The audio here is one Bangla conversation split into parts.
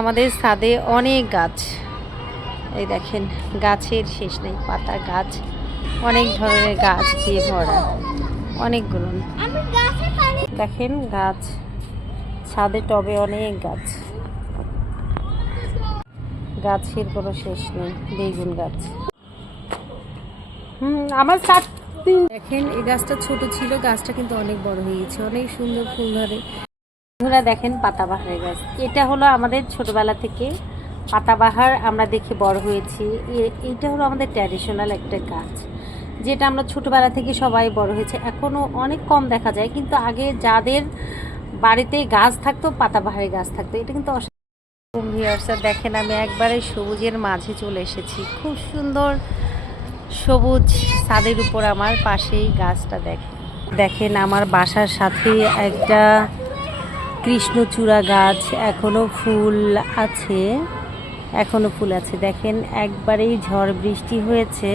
আমাদের ছাদে অনেক গাছ, এই দেখেন গাছের শেষ নেই, পাতা গাছ, অনেক ধরনের গাছ দিয়ে ভরা, অনেকগুলো। দেখেন গাছ, ছাদে টবে অনেক গাছ, গাছের কোনো শেষ নেই। বেগুন গাছ, আমার দেখেন এই গাছটা ছোট ছিল, গাছটা কিন্তু অনেক বড় হয়ে গেছে, অনেক সুন্দর ফুল ধরে। বন্ধুরা দেখেন পাতাবাহারের গাছ, এটা হলো আমাদের ছোটবেলা থেকে পাতাবাহার আমরা দেখে বড় হয়েছি। এটা হলো আমাদের ট্র্যাডিশনাল একটা গাছ, যেটা আমরা ছোটবেলা থেকে সবাই বড় হয়েছে। এখনও অনেক কম দেখা যায়, কিন্তু আগে যাদের বাড়িতে গাছ থাকতো পাতাবাহারের গাছ থাকতো। এটা কিন্তু ভিউয়ার্সরা দেখেন আমি একবারে সবুজের মাঝে চলে এসেছি, খুব সুন্দর সবুজ ছাদের উপর আমার পাশেই গাছটা দেখেন আমার বাসার সাথে একটা কৃষ্ণচূড়া গাছ, এখনো ফুল আছে, দেখেন একবারেই ঝড় বৃষ্টি হয়েছে,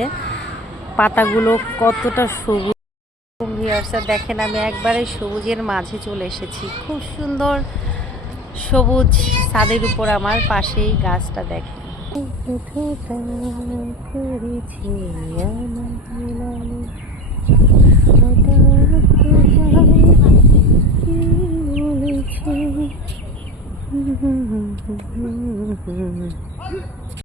পাতাগুলো কতটা সবুজ। ভিউয়ার্সরা দেখেন আমি একবারে সবুজের মাঝে চলে এসেছি, খুব সুন্দর সবুজ ছাদের উপর আমার পাশেই গাছটা দেখেন।